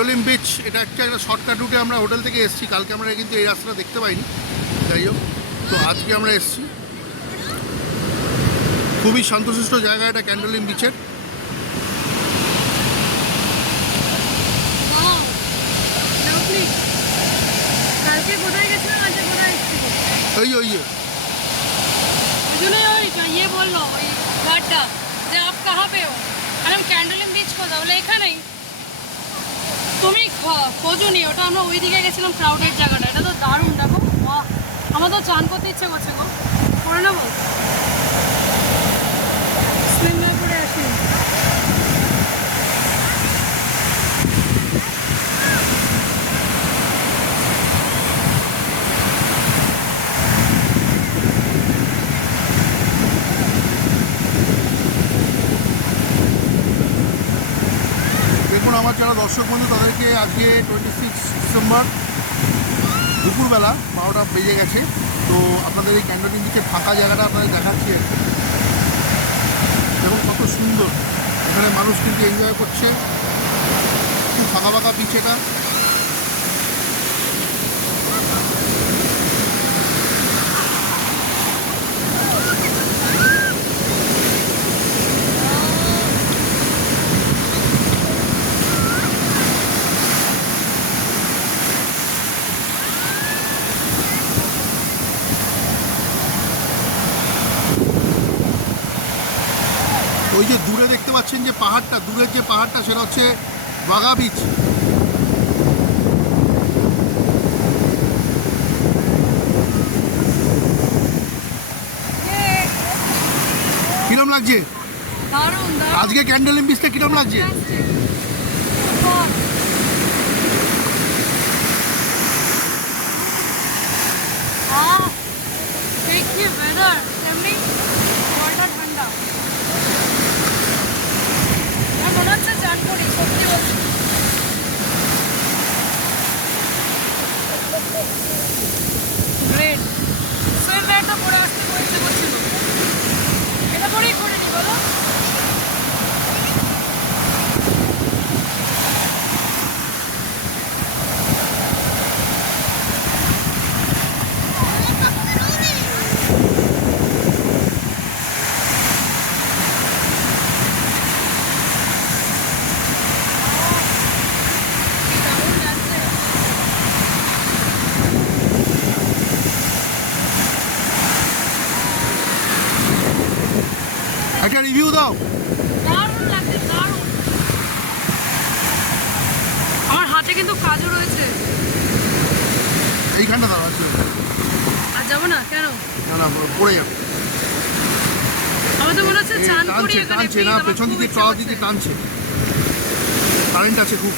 Candolim beach এটা একটা shortcut রুটে আমরা হোটেল থেকে এসেছি। কালকে আমরা কিন্তু এই রাস্তাটা দেখতে পাইনি, যাই হোক তো আজকে আমরা এসেছি। খুবই শান্তশিষ্ট জায়গা এটা ক্যান্ডোলিম বিচের। ওই ওই ये बोल लो वाटा যে आप कहाँ पे हो আর আমি ক্যান্ডোলিম বিচ কোথাও বলে এখানেই। তুমি খোঁজোনি, ওটা আমরা ওই দিকে গেছিলাম ক্রাউডেড জায়গাটা। এটা তো দারুণ, দেখো বাহ, আমার তো চান করতে ইচ্ছে করছে গো, করে নেবো সুইম না করে আসি। দেখুন আমার যারা দর্শক বন্ধু তাদেরকে আজকে 26 ডিসেম্বর দুপুরবেলা 12টা বেজে গেছে। তো আপনাদের এই ক্যান্ডোলিম বিচের ফাঁকা জায়গাটা আপনাদের দেখাচ্ছি। দেখুন কত সুন্দর, এখানে মানুষ কিন্তু এনজয় করছে। খুব ফাঁকা ফাঁকা বিচ এটা। ওই যে দূরে দেখতে পাচ্ছেন যে পাহাড়টা, দূরের যে পাহাড়টা সেটা হচ্ছে বাগা বিচ। কিরম লাগছে আজকে ক্যান্ডোলিম বিচটা, কিরম লাগছে? গ্রেট সুইম ব্যাগটা পরে আসতে ইচ্ছে করছিল, এটা পরেই করে নি বলো। একটা রিভিউ দাও। দারুণ লাগছে, দারুণ। আমার হাতে কিন্তু কাজও রয়েছে। এইখানটা দাও, আছে আর যাবো না কেন? না না পড়ে যাবে। আমার তো মনে হচ্ছে চান করি টানছে এখানে। টানছে না, পেছন দিকে ট্রলা দিকে টানছে, কারেন্ট আছে খুব।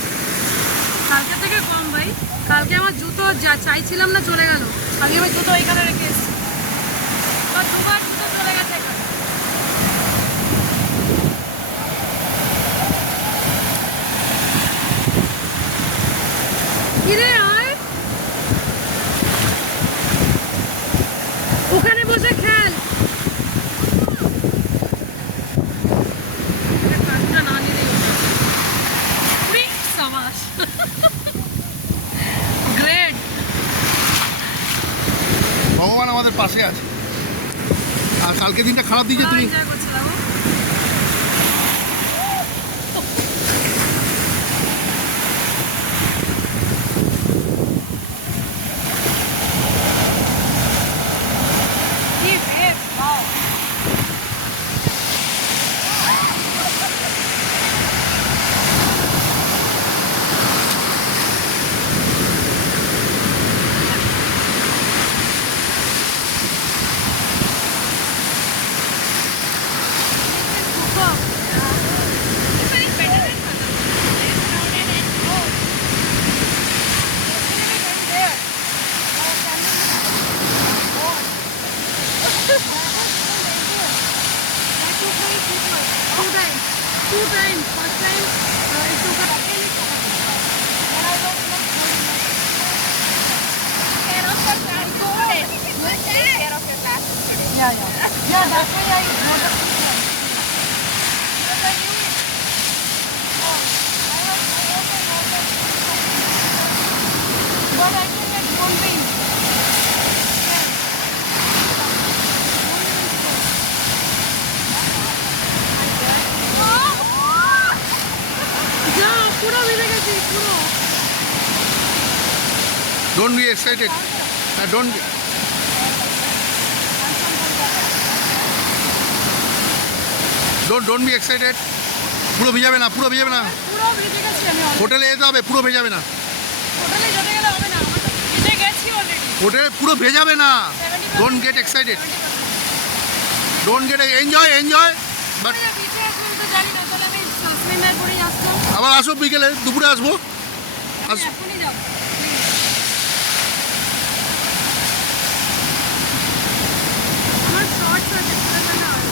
কালকে থেকে কম ভাই। কালকে আমার জুতো যা চাইছিলাম না চলে গেল। আগে আমি জুতো এখানে রেখে এসেছি, দুবার জুতো চলে গেছে এখানে। কিরে আয়, ওখানে বসে খেল। কাজটা না নিলেই সাবাস, গ্রেট। ভগবান আমাদের পাশে আছে। আর কালকে দিনটা খারাপ দিয়েছে তুমি। এনজয় করছিলাম। Two times. First time it took a when I was not care of your class. Care of your class. Yeah. That's why I wrote up. Because I knew it. Oh, I was পুরো don't be excited, don't don't be excited. পুরো ভিজাবে না, পুরো ভিজাবে না, পুরো ভিজে গেছি আমি already। হোটেলে যেতে হবে, পুরো ভেজাবে না, হোটেলে যেতে গেলে হবে না, আমার তো ভিজে গেছি অলরেডি। হোটেলে পুরো ভেজাবে না। 70% don't get excited, don't get enjoy enjoy. But ভিজে আসবো আমি তো জানি না, তাহলে আমি সানস্ক্রিন পরেই আসতাম। আবার আসো বিকেলে, দুপুরে আসবো। আমি এখনই যাবো। আমার শর্টস আছে, পরে বেলা হয়।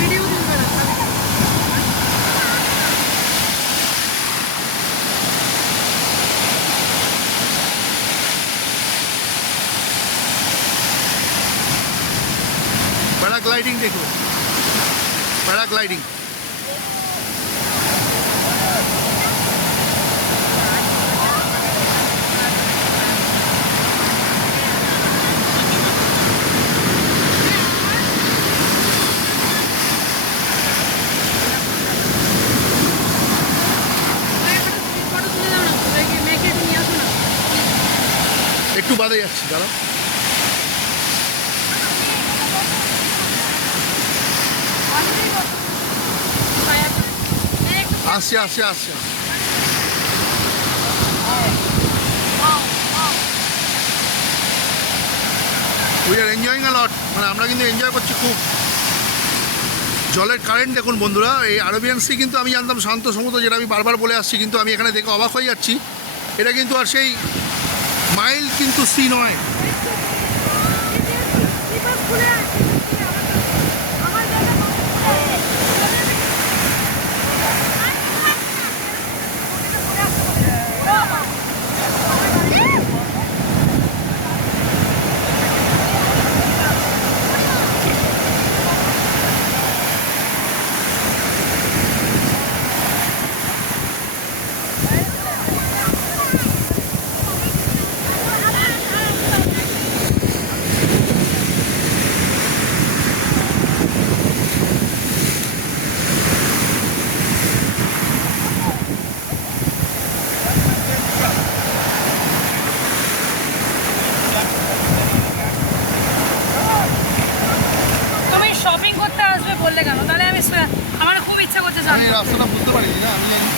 ভিডিও তুলবে না তাহলে। প্যারাগ্লাইডিং দেখো, প্যারাগ্লাইডিং। ফটো তুলে দাও না, মেয়েকে একটু নিয়ে আসো না। একটু বাদে যাচ্ছি, দাঁড়া। আসলেই কথা। দয়া করে। এই একটু আসছে আসছে আসছে। উই আর এনজয়িং আ লট, মানে আমরা কিন্তু এনজয় করছি খুব। জলের কারেন্ট দেখুন বন্ধুরা, এই আরবিয়ান সি কিন্তু আমি জানতাম শান্ত সমুদ্র, যেটা আমি বারবার বলে আসছি, কিন্তু আমি এখানে দেখে অবাক হয়ে যাচ্ছি। এটা কিন্তু আর সেই মাইল্ড কিন্তু সি নয়। স্লিপার খুলে আছে। আমার জায়গা তুমি শপিং করতে আসবে বললে কেন? তাহলে আমি আমার খুব ইচ্ছা করছে আমি জানতে। এই রাস্তাটা বুঝতে পারিনি না, আমি জানি।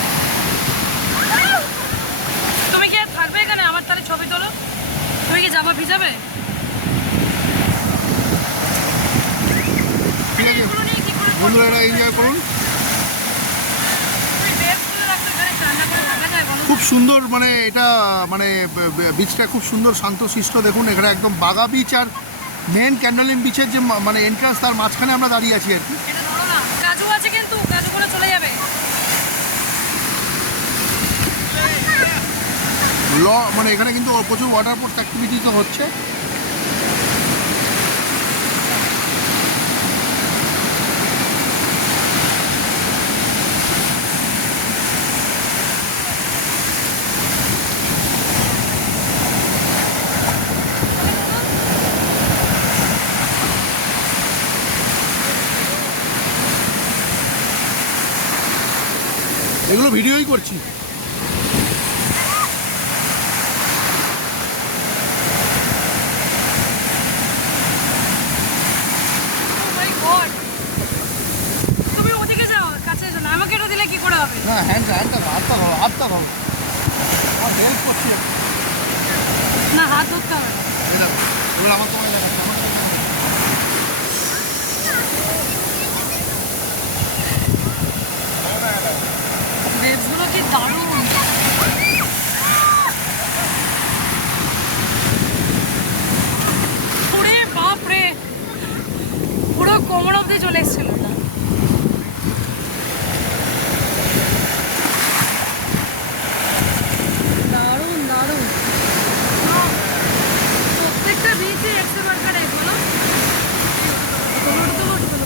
তুমি কি আর থাকবে এখানে? আমার তাহলে ছবি তোলো। তুমি কি জামা ভিজাবে? ঠিক আছে এগুলো নিয়ে কি করে বন্ধুরা, এটা এনজয় করুন। তুমি ড্রেসগুলো রাখলে এখানে ঠান্ডা করে রাখা যায় বলো? খুব সুন্দর, মানে এটা মানে বিচটা খুব সুন্দর শান্তশিষ্ট। দেখুন এখানে একদম বাগা বিচ আর মেন ক্যান্ডোলিম বিচের যে মানে এন্ট্রান্স, তার মাঝখানে আমরা দাঁড়িয়ে আছি আর কি। এটা ধরো না, কাজু আছে কিন্তু কাজু করে চলে যাবে। মানে এখানে কিন্তু প্রচুর ওয়াটার স্পোর্টস অ্যাক্টিভিটিস হচ্ছে। এগুলো ভিডিওই করছি। Oh my God! তুমি ওদিকে যাও, কাছে এসো না, আমাকে একটু দিলে কি করে হবে? না হ্যান্ডটা হাতটা ধরো, হাতটা ধরো, আমার হেল্প করছি। না, হাত ধরতে হবে না। এগুলো আমার তোমায় দেখাচ্ছে, আমার ড্রেসগুলো কি দারুণ। ওরে বাপ রে, পুরো কোমর অবধি চলে এসেছিল। দারুণ দারুণ। প্রত্যেকটা বিচে একশো বারকার এক বলো।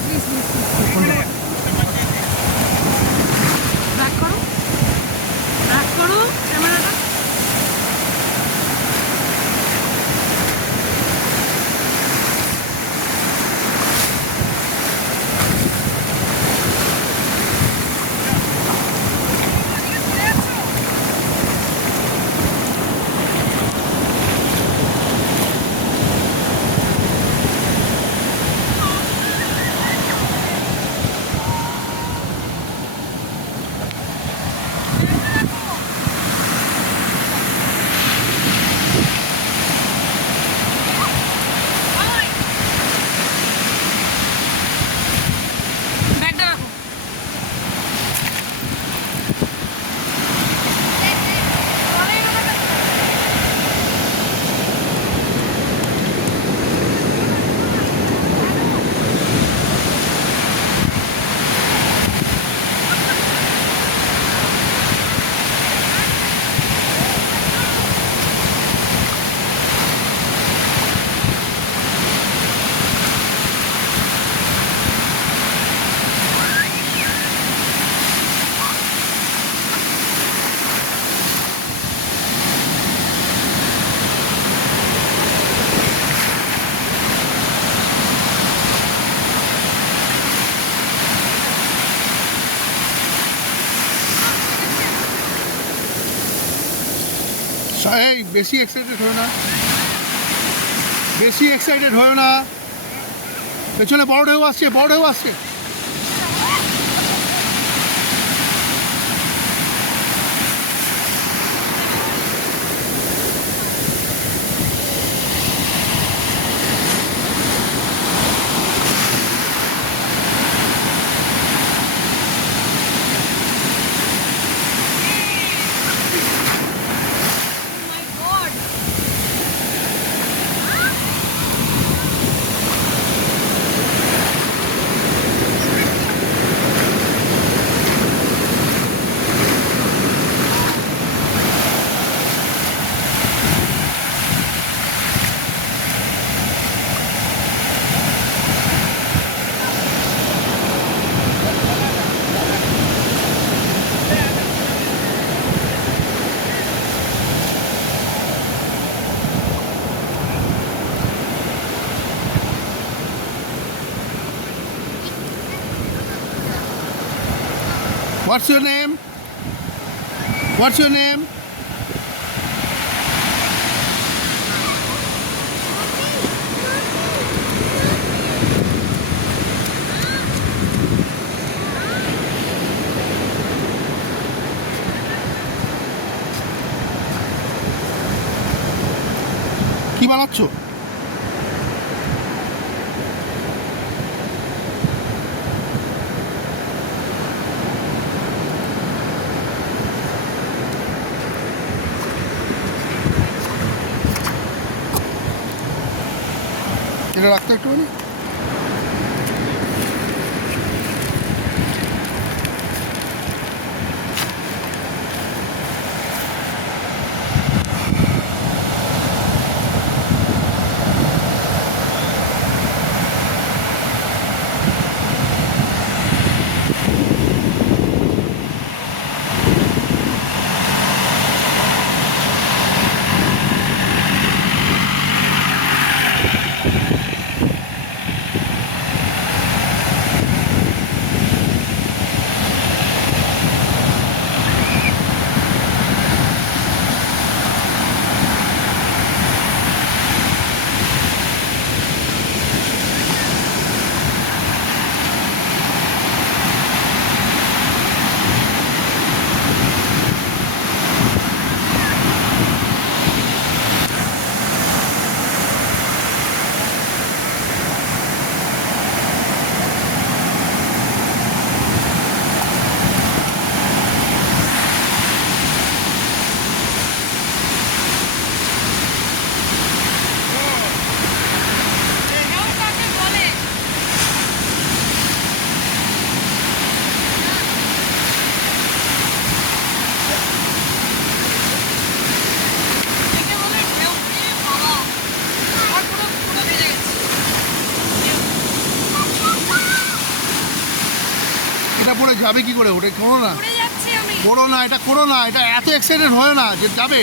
প্লিজ প্লিজ ব্যাক করো, ব্যাক করো ক্যামেরাটা। এই বেশি এক্সাইটেড হয় না, বেশি এক্সাইটেড হয় না। পেছনে বড় ঢেউ আসছে, বড় ঢেউ আসছে। মাই god, What's your name? What's your name? কি বানাচ্ছো? এটা রাখতে একটুখানি। ঢেউ কাকে বলে? একে বলে ঢেউ। এ বাবা, আমার পুরো পুরো ভিজে গেছে। এটা পরে যাবে কি করে? ওটা করো না, উড়ে যাচ্ছি আমি। করো না, এটা করো না। এটা এত এক্সাইটেড হয় না যে যাবে।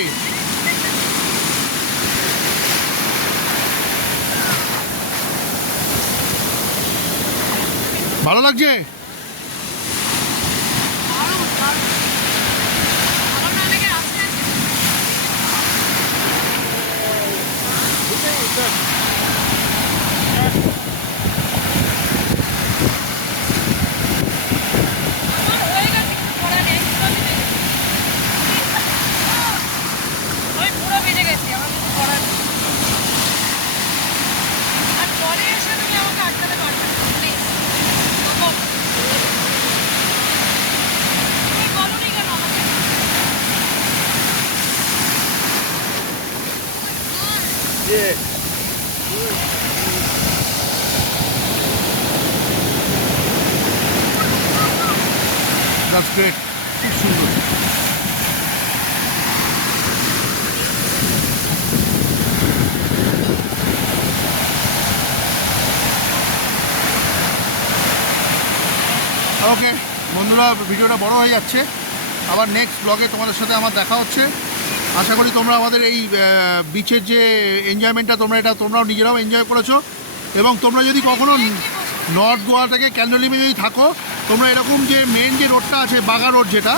ভালো লাগছে? দারুণ, দারুণ। ভালো না লেগে আছে। আমার হয়ে গেছে, কিছু করার নেই, পুরো ভিজে গেছি। আমি পুরো ভিজে গেছি, আমার কিছু করার নেই। আর পরে এসে তুমি আমাকে আটকাতে পারবে না, প্লিজ। তুমি বলোনি কেন আমাকে? দ্যাটস গ্রেট, খুব সুন্দর। ওকে বন্ধুরা, ভিডিওটা বড় হয়ে যাচ্ছে। আবার নেক্সট ব্লগে তোমাদের সাথে আমার দেখা হচ্ছে। আশা করি তোমরা আমাদের এই বিচের যে এনজয়মেন্টটা তোমরাও নিজেরাও এনজয় করেছো। এবং তোমরা যদি কখনো নর্থ গোয়া থেকে ক্যান্ডোলিমে যদি থাকো, তোমরা এরকম যে মেন যে রোডটা আছে বাগা রোড, যেটা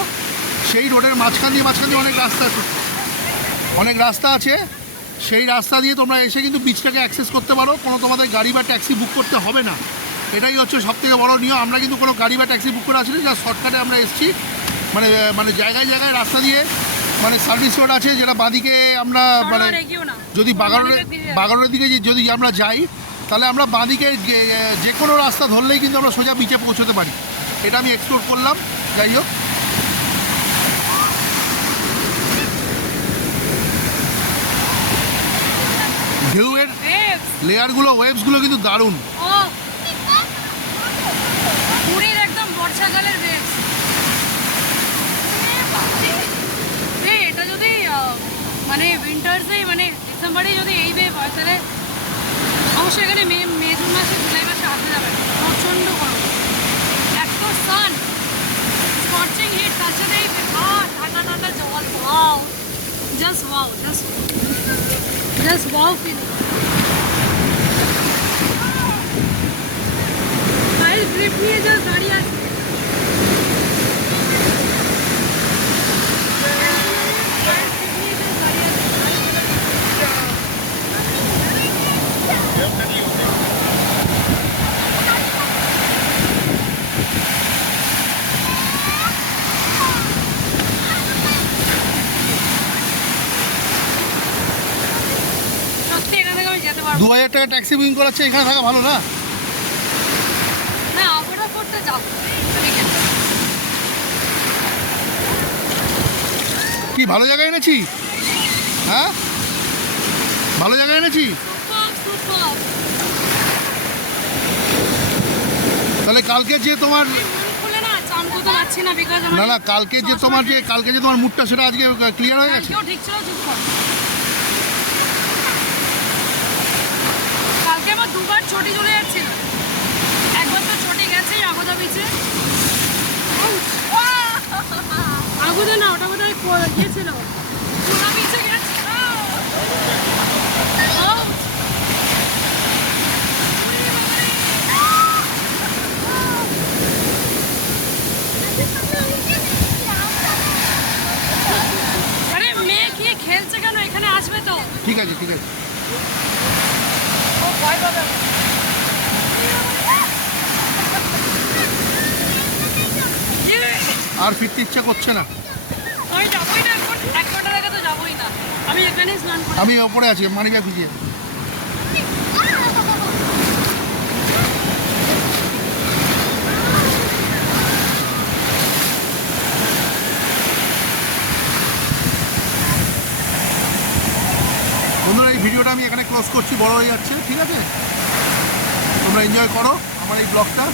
সেই রোডের মাঝখান দিয়ে অনেক রাস্তা আছে। অনেক রাস্তা আছে, সেই রাস্তা দিয়ে তোমরা এসে কিন্তু বিচটাকে অ্যাক্সেস করতে পারো, কোনো তোমাদের গাড়ি বা ট্যাক্সি বুক করতে হবে না। এটাই হচ্ছে সবথেকে বড় নিয়ম। আমরা কিন্তু কোনো গাড়ি বা ট্যাক্সি বুক করে আসিনি, যা শর্টকাটে আমরা এসেছি। মানে মানে জায়গায় জায়গায় রাস্তা দিয়ে মানে সার্ভিস রোড আছে, যেটা বাদিকে আমরা মানে যদি বাগানের দিকে যদি আমরা যাই, তাহলে আমরা বাঁদিকে যে কোনো রাস্তা ধরলেই কিন্তু আমরা সোজা বিচে পৌঁছতে পারি। এটা আমি এক্সপ্লোর করলাম। যাই হোক, ঢেউয়ের লেয়ারগুলো, ওয়েভসগুলো কিন্তু দারুণ। পুরীর একদম বর্ষাকালের ওয়েভস। এটা যদি মানে উইন্টার্সে মানে ডিসেম্বরে যদি এই ওয়েভ হয়, তাহলে অবশ্যই এখানে মে জুন মাসে জুলাই মাসে আসা যাবে না। প্রচণ্ড গরম, এত সান, স্কর্চিং হিট, তার সাথে এই ঠান্ডা ঠান্ডা জল। Wow, just wow, just wow feel. পায়ের গ্রিপ নিয়ে জাস্ট দাঁড়িয়ে আছে। সত্যি এখান থেকে আমি যেতে পারবো 2000 টাকা ট্যাক্সি বুকিং করাচ্ছে, এখানে থাকা ভালো না? না, আমরা করতে যাবো। কি ভালো জায়গায় এনেছি? হ্যাঁ, ভালো জায়গায় এনেছি। সুপার। তাহলে কালকে যে তোমার খুলে না চান করতে পারছি না, বিকজ না না কালকে যে তোমার মুডটা, সেটা আজকে ক্লিয়ার হয়ে গেছে। কেউ ঠিক ছিল, চুপ কর। কালকে আমার দুবার ছুটি চলে যাচ্ছিল। একবার তো ছুটি গেছেই আগোদা বিচে। আগোদা না, ওটা বোধ হয় গিয়েছিল পুরা বিচে গেছিল। আরে মেয়ে কি খেলছে কেন? এখানে আসবে তো। ঠিক আছে, ঠিক আছে। ও ভয় পাবে। আর ফিরতে ইচ্ছা করছে না। আমি যাবোই না এখন, 1 ঘন্টার আগে তো যাবোই না। আমি এখানেই স্নান করি। আমি ওপরে আছি, মানিব্যাগ খুঁজিয়ে। বন্ধুরা, এই ভিডিওটা আমি এখানে ক্লোজ করছি, বড় হয়ে যাচ্ছে। ঠিক আছে, তোমরা এনজয় করো আমার এই ব্লগটা,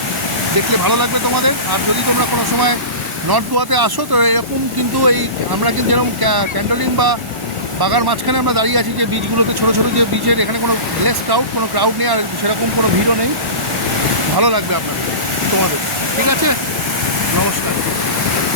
দেখলে ভালো লাগবে তোমাদের। আর যদি তোমরা কোনো সময় নর্থ গোয়াতে আসো, তো এরকম কিন্তু আমরা কিন্তু যেরকম ক্যান্ডলিং বা বাগার মাঝখানে আমরা দাঁড়িয়ে আছি, যে বিচগুলোতে ছোটো ছোটো যে বিচের, এখানে কোনো কোনো ক্রাউড নেই, আর সেরকম কোনো ভিড়ও নেই। ভালো লাগবে আপনাদের, তোমাদের। ঠিক আছে, নমস্কার।